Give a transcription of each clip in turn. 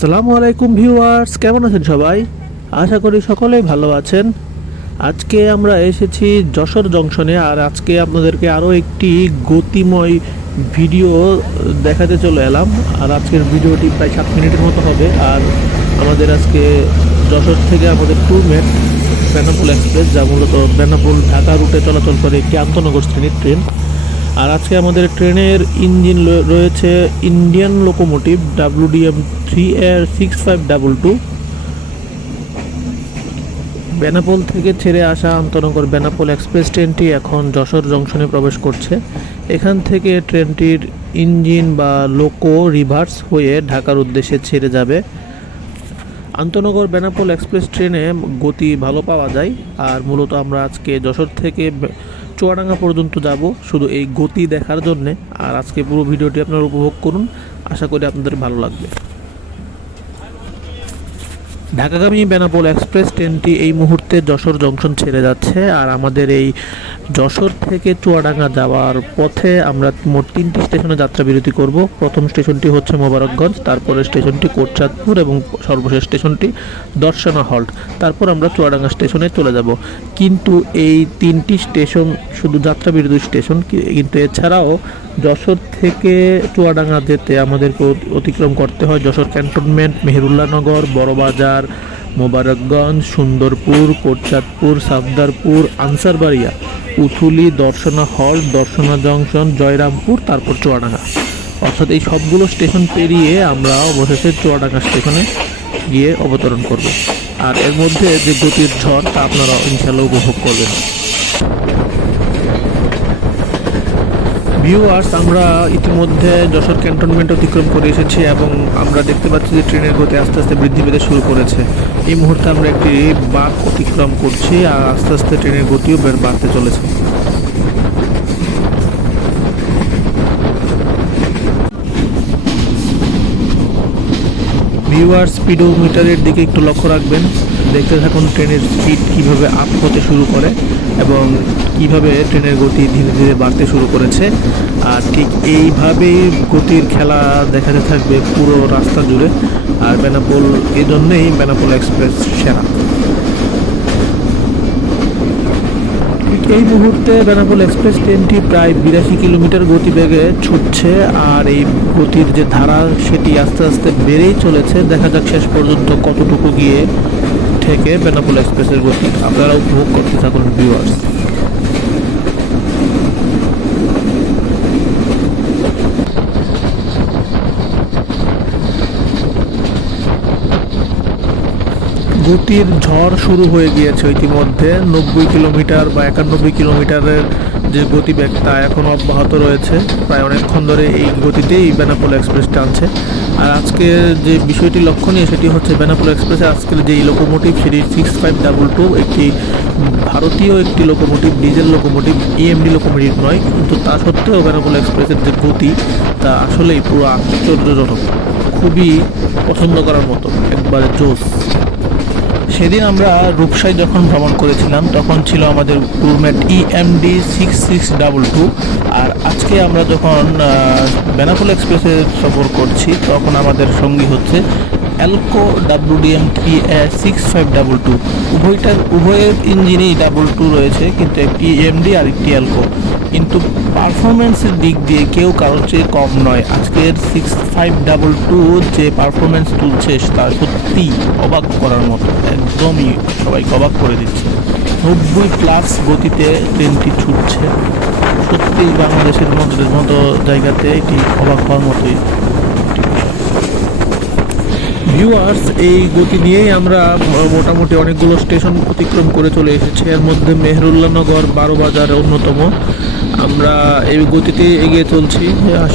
আসসালামু আলাইকুম ভিউয়ার্স, কেমন আছেন সবাই? আশা করি সকলেই ভালো আছেন। আজকে আমরা এসেছি যশোর জংশনে, আর আজকে আপনাদেরকে আরও একটি গতিময় ভিডিও দেখাতে চলে এলাম। আর আজকের ভিডিওটি প্রায় 7 মিনিটের মতো হবে। আর আমাদের আজকে যশোর থেকে আমাদের ট্যুরমেট বেনাপোল এক্সপ্রেস, যা মূলত বেনাপোল ঢাকা রুটে চলাচল করে একটি আন্তনগর শ্রেণীর ট্রেন। আর আজকে আমাদের ট্রেনের ইঞ্জিন রয়েছে Indian locomotive WDM 3AR6522। Benapole থেকে ছেড়ে আসা আন্তনগর বেনাপোল এক্সপ্রেস ট্রেনটি এখন যশোর জংশনে প্রবেশ করছে। এখান থেকে ট্রেনটির ইঞ্জিন বা লোকো রিভার্স হয়ে ঢাকার উদ্দেশ্যে ছেড়ে যাবে। আন্তনগর বেনাপোল এক্সপ্রেস ট্রেনে গতি ভালো পাওয়া যায়। আর মূলত আমরা আজকে যশোর থেকে চুয়াডাঙ্গা পর্যন্ত যাব শুধু এই গতি দেখার জন্যে। আর আজকে পুরো ভিডিওটি আপনারা উপভোগ করুন, আশা করি আপনাদের ভালো লাগবে। ঢাকাগামী বেনাপোল এক্সপ্রেস ট্রেনটি এই মুহূর্তে যশোর জংশন ছেড়ে যাচ্ছে। আর আমাদের এই যশোর থেকে চুয়াডাঙ্গা যাওয়ার পথে আমরা মোট 3টি স্টেশনে যাত্রা বিরতি করব। প্রথম স্টেশনটি হচ্ছে মোবারকগঞ্জ, তারপরে স্টেশনটি কোটচাঁদপুর এবং সর্বশেষ স্টেশনটি দর্শনা হল্ট। তারপর আমরা চুয়াডাঙ্গা স্টেশনে চলে যাব। কিন্তু এই 3টি স্টেশন শুধু যাত্রা বিরতি স্টেশন, কিন্তু এছাড়াও যশোর থেকে চুয়াডাঙ্গা যেতে আমাদেরকে অতিক্রম করতে হয় Jessore cantonment, Meherullahnagar, Barabazar, Mobarakganj, Sundarpur, Kotchandpur, Safdarpur, Ansarbaria, Uthuli, Darshana halt, Darshana junction, Jayrampur, তারপর চুয়াডাঙ্গা। অর্থাৎ এই সবগুলো স্টেশন পেরিয়ে আমরা অবশেষে চুয়াডাঙ্গা স্টেশনে গিয়ে অবতরণ করব। আর এর মধ্যে যে গতির ঝড় তা আপনারা ইনশাল্লাহ উপভোগ করবেন। ভিউয়ার্স, আমরা ইতিমধ্যে যশোর ক্যান্টনমেন্ট অতিক্রম করে এসেছি এবং আমরা দেখতে পাচ্ছি যে ট্রেনের গতি আস্তে আস্তে বৃদ্ধি পেতে শুরু করেছে। এই মুহূর্তে আমরা একটি বাঁক অতিক্রম করছি, আর আস্তে আস্তে ট্রেনের গতিও বাড়তে চলেছে। ভিউয়ার্স, স্পিডোমিটারের দিকে একটু লক্ষ্য রাখবেন। দেখতে থাকুন ট্রেনের স্পিড কীভাবে আপ হতে শুরু করে এবং কিভাবে ট্রেনের গতি ধীরে ধীরে বাড়তে শুরু করেছে। আর ঠিক এইভাবেই গতির খেলা দেখাতে থাকবে পুরো রাস্তা জুড়ে। আর বেনাপোল, এই জন্যেই বেনাপোল এক্সপ্রেস সেরা। এই মুহূর্তে বেনাপোল এক্সপ্রেস ট্রেনটি প্রায় 82 কিলোমিটার গতিবেগে ছুটছে। আর এই গতির যে ধারা সেটি আস্তে আস্তে বেড়েই চলেছে। দেখা যাক শেষ পর্যন্ত কতটুকু গিয়ে থেকে বেনাপোল এক্সপ্রেসের গতি আপনারা উপভোগ করতে থাকুন ভিউয়ার্স। গতির ঝড় শুরু হয়ে গিয়েছে ইতিমধ্যে। 90 কিলোমিটার বা 91 কিলোমিটারের যে গতিবেগ তা এখন অব্যাহত রয়েছে। প্রায় অনেকক্ষণ ধরে এই গতিতেই বেনাপোল এক্সপ্রেস টানছে। আর আজকে যে বিষয়টি লক্ষণীয় সেটি হচ্ছে বেনাপোল এক্সপ্রেসে আজকের যে লোকোমোটিভ সেটি 6522, একটি ভারতীয় একটি locomotive, diesel locomotive, EMD locomotive নয়। কিন্তু তা সত্ত্বেও বেনাপোল এক্সপ্রেসের যে গতি তা আসলেই পুরো আশ্চর্যজনক, খুবই পছন্দ করার মতো, একবারে জোস। সেদিন আমরা রূপসায় যখন ভ্রমণ করেছিলাম তখন ছিল আমাদের ট্যুরমেট EMD 6622। আর আজকে আমরা যখন বেনাপোল এক্সপ্রেসে সফর করছি তখন আমাদের সঙ্গী হচ্ছে এলকো WDM 3A6522। উভয়ের ইঞ্জিনেই 22 রয়েছে, কিন্তু একটি EMD আর একটি এলকো। কিন্তু পারফরমেন্সের দিক দিয়ে কেউ কারোর চেয়ে কম নয়। আজকের 6522 যে পারফরমেন্স তুলছে তা সত্যি অবাক করার মতো, একদমই সবাইকে অবাক করে দিচ্ছে। 90+ গতিতে ট্রেনটি ছুটছে। সত্যিই বাংলাদেশের মতো জায়গাতে এটি অবাক হওয়ার মতোই একটি বিষয়। ভিউয়ার্স, এই গতি নিয়েই আমরা মোটামুটি অনেকগুলো স্টেশন অতিক্রম করে চলে এসেছি। এর মধ্যে মেহেরুল্লাহনগর, 12 বাজার অন্যতম। আমরা এই গতিতে এগিয়ে চলছি।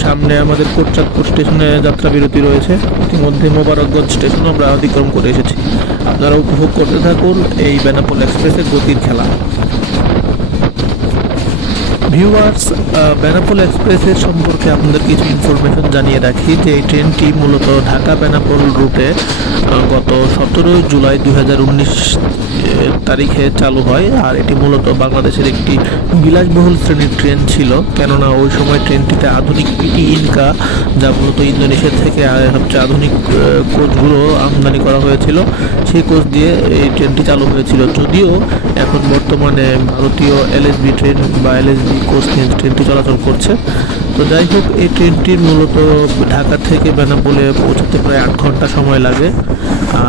সামনে আমাদের কোটচাঁদপুর স্টেশনে যাত্রা বিরতি রয়েছে। ইতিমধ্যে মোবারকগঞ্জ স্টেশন আমরা অতিক্রম করে এসেছি। আপনারা উপভোগ করতে থাকুন এই বেনাপোল এক্সপ্রেসের গতির খেলা। ভিউয়ার্স, বেনাপোল এক্সপ্রেসের সম্পর্কে আপনাদের কিছু ইনফরমেশন জানিয়ে রাখি যে এই ট্রেনটি মূলত ঢাকা বেনাপোল রুটে গত 17 জুলাই 2019 তারিখে চালু হয়। আর এটি মূলত বাংলাদেশের একটি বিলাসবহুল শ্রেণীর ট্রেন ছিল, কেননা ওই সময় ট্রেনটিতে আধুনিক পিটি ইনকা, যা মূলত ইন্দোনেশিয়া থেকে সবচেয়ে আধুনিক কোচগুলো আমদানি করা হয়েছিল, সেই কোচ দিয়ে এই ট্রেনটি চালু হয়েছিল। যদিও এখন বর্তমানে ভারতীয় এলএসবি ট্রেন বা এলএসবি কোচ নিয়ে ট্রেনটি চলাচল করছে। তো যাই হোক, এই ট্রেনটির মূলত ঢাকা থেকে বেনাপোলে পৌঁছাতে প্রায় 8 ঘন্টা সময় লাগে।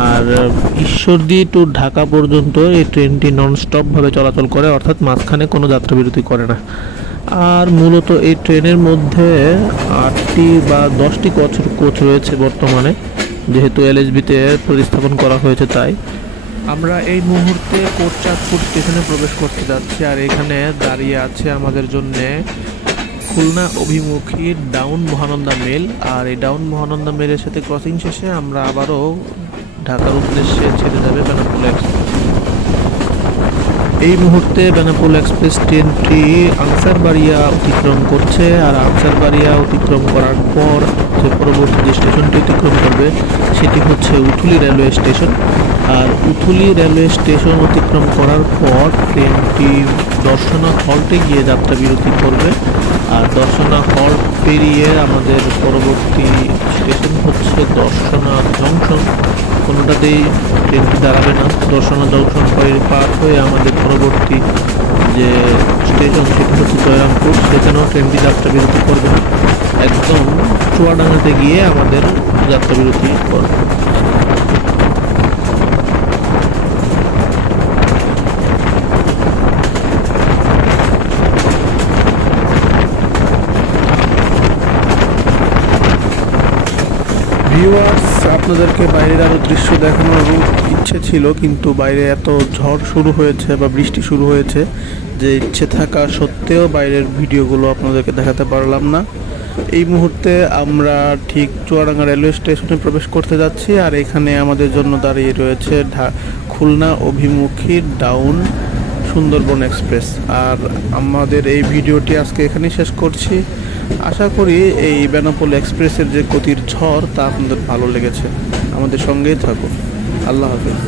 আর ঈশ্বরদী টু ঢাকা পর্যন্ত এই ট্রেনটি ননস্টপভাবে চলাচল করে, অর্থাৎ মাঝখানে কোনো যাত্রাবিরতি করে না। আর মূলত এই ট্রেনের মধ্যে 8টি বা 10টি কোচ রয়েছে বর্তমানে, যেহেতু এলএসবিতে প্রতিস্থাপন করা হয়েছে তাই। আমরা এই মুহূর্তে কোটচাঁদপুর স্টেশনে প্রবেশ করতে যাচ্ছি, আর এখানে দাঁড়িয়ে আছে আমাদের জন্যে খুলনা অভিমুখী ডাউন মহানন্দা মেল। আর এই ডাউন মহানন্দা মেলের সাথে ক্রসিং শেষে আমরা আবারও ঢাকার উদ্দেশ্যে ছেড়ে যাবে বেনাপোল এক্সপ্রেস। এই মুহূর্তে বেনাপোল এক্সপ্রেস ট্রেনটি আনসারবাড়িয়া অতিক্রম করছে। আর আনসারবাড়িয়া অতিক্রম করার পর যে পরবর্তী যে স্টেশনটি অতিক্রম করবে সেটি হচ্ছে উথুলি রেলওয়ে স্টেশন। আর উথুলি রেলওয়ে স্টেশন অতিক্রম করার পর ট্রেনটি দর্শনা হল্টে গিয়ে যাত্রা বিরতি করবে। আর দর্শনা হল্ট পেরিয়ে আমাদের পরবর্তী স্টেশন হচ্ছে দর্শনা জংশন। কোনোটাতেই ট্রেনটি দাঁড়াবে না। দর্শনা জংশন পার হয়ে আমাদের পরবর্তী যে স্টেশন সেটি হচ্ছে জয়রামপুর, সেখানেও ট্রেনটি যাত্রা বিরতি করবে না, একদম চুয়াডাঙ্গাতে গিয়ে আমাদের যাত্রা বিরতি করবে। ভিউয়ার্স, আপনাদেরকে বাইরের আরও দৃশ্য দেখানোর ইচ্ছে ছিল, কিন্তু বাইরে এত ঝড় শুরু হয়েছে বা বৃষ্টি শুরু হয়েছে যে ইচ্ছে থাকা সত্ত্বেও বাইরের ভিডিওগুলো আপনাদেরকে দেখাতে পারলাম না। এই মুহূর্তে আমরা ঠিক চুয়াডাঙ্গা রেলওয়ে স্টেশনে প্রবেশ করতে যাচ্ছি। আর এখানে আমাদের জন্য দাঁড়িয়ে রয়েছে খুলনা অভিমুখী ডাউন সুন্দরবন এক্সপ্রেস। আর আমাদের এই ভিডিওটি আজকে এখানেই শেষ করছি। আশা করি এই বেনাপোল এক্সপ্রেসের যে গতির ঝড় তা আপনাদের ভালো লেগেছে। আমাদের সঙ্গেই থাকুন। আল্লাহ হাফেজ।